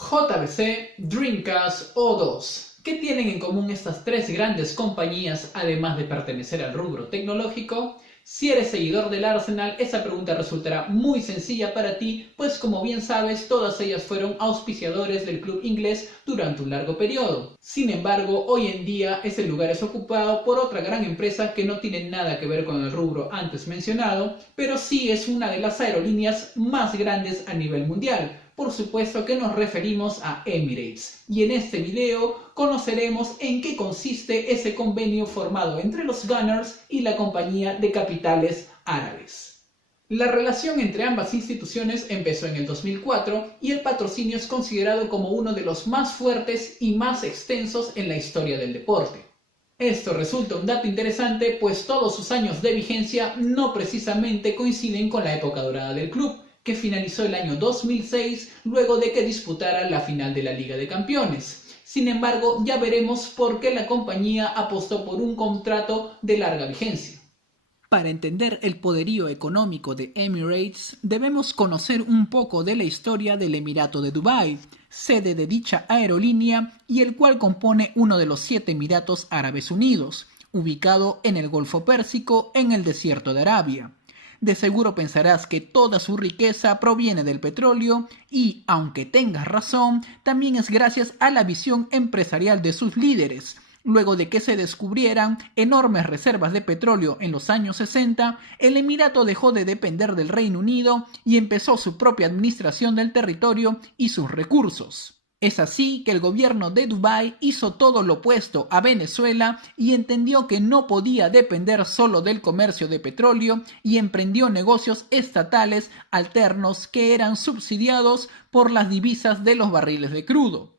JBC, Dreamcast o DOS. ¿Qué tienen en común estas tres grandes compañías además de pertenecer al rubro tecnológico? Si eres seguidor del Arsenal, esa pregunta resultará muy sencilla para ti, pues como bien sabes, todas ellas fueron auspiciadores del club inglés durante un largo periodo. Sin embargo, hoy en día ese lugar es ocupado por otra gran empresa que no tiene nada que ver con el rubro antes mencionado, pero sí es una de las aerolíneas más grandes a nivel mundial. Por supuesto que nos referimos a Emirates, y en este video conoceremos en qué consiste ese convenio formado entre los Gunners y la compañía de capitales árabes. La relación entre ambas instituciones empezó en el 2004 y el patrocinio es considerado como uno de los más fuertes y más extensos en la historia del deporte. Esto resulta un dato interesante, pues todos sus años de vigencia no precisamente coinciden con la época dorada del club, que finalizó el año 2006 luego de que disputara la final de la Liga de Campeones. Sin embargo, ya veremos por qué la compañía apostó por un contrato de larga vigencia. Para entender el poderío económico de Emirates, debemos conocer un poco de la historia del Emirato de Dubái, sede de dicha aerolínea y el cual compone uno de los 7 Emiratos Árabes Unidos, ubicado en el Golfo Pérsico en el desierto de Arabia. De seguro pensarás que toda su riqueza proviene del petróleo y, aunque tengas razón, también es gracias a la visión empresarial de sus líderes. Luego de que se descubrieran enormes reservas de petróleo en los años 60, el Emirato dejó de depender del Reino Unido y empezó su propia administración del territorio y sus recursos. Es así que el gobierno de Dubái hizo todo lo opuesto a Venezuela y entendió que no podía depender solo del comercio de petróleo y emprendió negocios estatales alternos que eran subsidiados por las divisas de los barriles de crudo.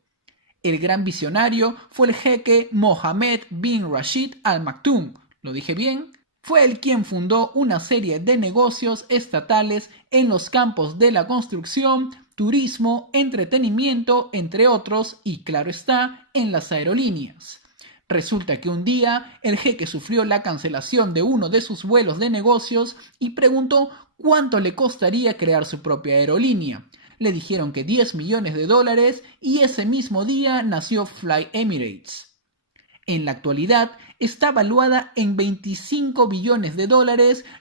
El gran visionario fue el jeque Mohammed bin Rashid Al Maktoum, ¿lo dije bien? Fue él quien fundó una serie de negocios estatales en los campos de la construcción, turismo, entretenimiento, entre otros, y claro está, en las aerolíneas. Resulta que un día el jeque sufrió la cancelación de uno de sus vuelos de negocios y preguntó cuánto le costaría crear su propia aerolínea. Le dijeron que $10 millones y ese mismo día nació Fly Emirates. En la actualidad está valuada en $25 billones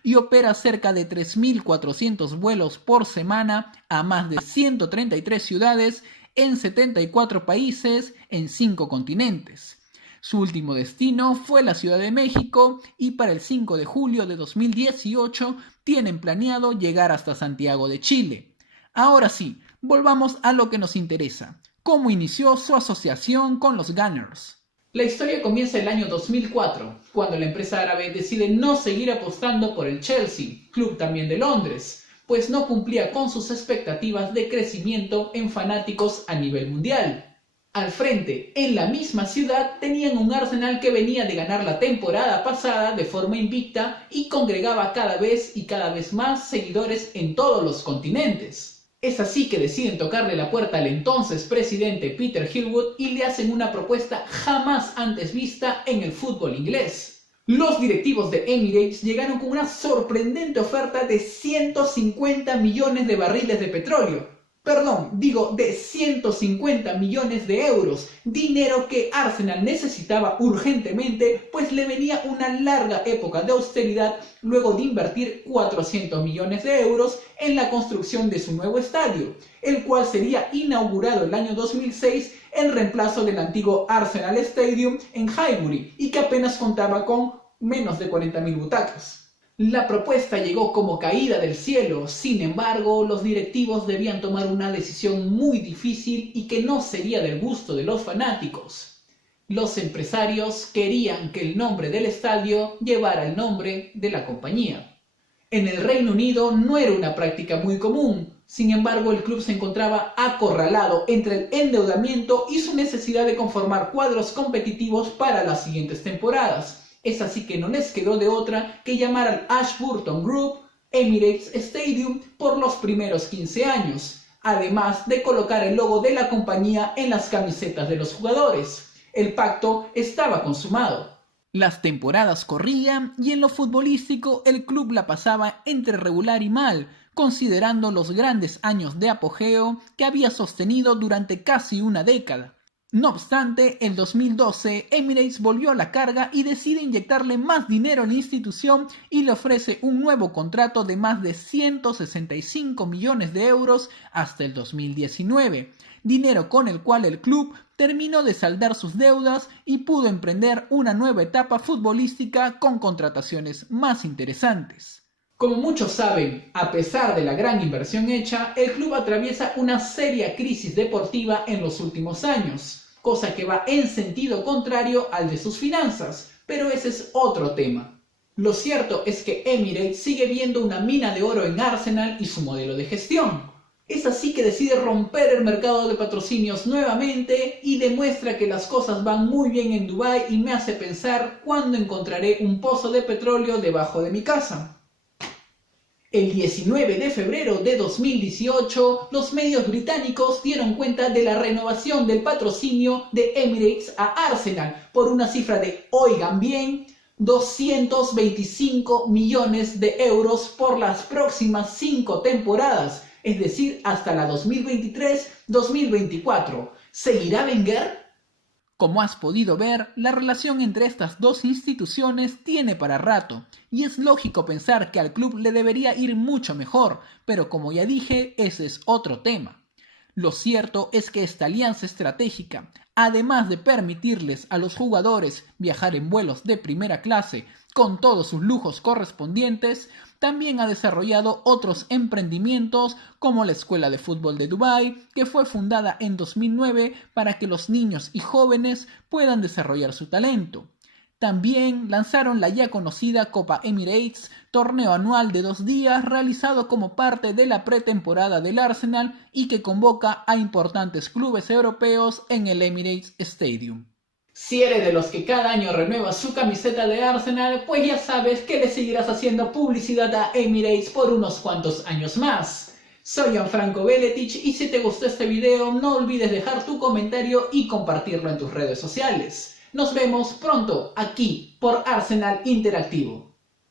y opera cerca de 3.400 vuelos por semana a más de 133 ciudades en 74 países en 5 continentes. Su último destino fue la Ciudad de México y para el 5 de julio de 2018 tienen planeado llegar hasta Santiago de Chile. Ahora sí, volvamos a lo que nos interesa. ¿Cómo inició su asociación con los Gunners? La historia comienza el año 2004, cuando la empresa árabe decide no seguir apostando por el Chelsea, club también de Londres, pues no cumplía con sus expectativas de crecimiento en fanáticos a nivel mundial. Al frente, en la misma ciudad, tenían un Arsenal que venía de ganar la temporada pasada de forma invicta y congregaba cada vez más seguidores en todos los continentes. Es así que deciden tocarle la puerta al entonces presidente Peter Hill-Wood y le hacen una propuesta jamás antes vista en el fútbol inglés. Los directivos de Emirates llegaron con una sorprendente oferta de 150 millones de barriles de petróleo. De 150 millones de euros, dinero que Arsenal necesitaba urgentemente, pues le venía una larga época de austeridad luego de invertir 400 millones de euros en la construcción de su nuevo estadio, el cual sería inaugurado el año 2006 en reemplazo del antiguo Arsenal Stadium en Highbury y que apenas contaba con menos de 40.000 butacas. La propuesta llegó como caída del cielo, sin embargo, los directivos debían tomar una decisión muy difícil y que no sería del gusto de los fanáticos. Los empresarios querían que el nombre del estadio llevara el nombre de la compañía. En el Reino Unido no era una práctica muy común, sin embargo el club se encontraba acorralado entre el endeudamiento y su necesidad de conformar cuadros competitivos para las siguientes temporadas. Es así que no les quedó de otra que llamar al Ashburton Group Emirates Stadium por los primeros 15 años, además de colocar el logo de la compañía en las camisetas de los jugadores. El pacto estaba consumado. Las temporadas corrían y en lo futbolístico el club la pasaba entre regular y mal, considerando los grandes años de apogeo que había sostenido durante casi una década. No obstante, en 2012 Emirates volvió a la carga y decide inyectarle más dinero a la institución y le ofrece un nuevo contrato de más de 165 millones de euros hasta el 2019, dinero con el cual el club terminó de saldar sus deudas y pudo emprender una nueva etapa futbolística con contrataciones más interesantes. Como muchos saben, a pesar de la gran inversión hecha, el club atraviesa una seria crisis deportiva en los últimos años, cosa que va en sentido contrario al de sus finanzas, pero ese es otro tema. Lo cierto es que Emirates sigue viendo una mina de oro en Arsenal y su modelo de gestión. Es así que decide romper el mercado de patrocinios nuevamente y demuestra que las cosas van muy bien en Dubái y me hace pensar cuándo encontraré un pozo de petróleo debajo de mi casa. El 19 de febrero de 2018, los medios británicos dieron cuenta de la renovación del patrocinio de Emirates a Arsenal por una cifra de, oigan bien, 225 millones de euros por las próximas 5 temporadas, es decir, hasta la 2023-2024. ¿Seguirá Wenger? Como has podido ver, la relación entre estas dos instituciones tiene para rato, y es lógico pensar que al club le debería ir mucho mejor, pero como ya dije, ese es otro tema. Lo cierto es que esta alianza estratégica, además de permitirles a los jugadores viajar en vuelos de primera clase con todos sus lujos correspondientes, también ha desarrollado otros emprendimientos como la Escuela de Fútbol de Dubái, que fue fundada en 2009 para que los niños y jóvenes puedan desarrollar su talento. También lanzaron la ya conocida Copa Emirates, torneo anual de 2 días realizado como parte de la pretemporada del Arsenal y que convoca a importantes clubes europeos en el Emirates Stadium. Si eres de los que cada año renueva su camiseta de Arsenal, pues ya sabes que le seguirás haciendo publicidad a Emirates por unos cuantos años más. Soy Gianfranco Beletic y si te gustó este video no olvides dejar tu comentario y compartirlo en tus redes sociales. Nos vemos pronto aquí por Arsenal Interactivo.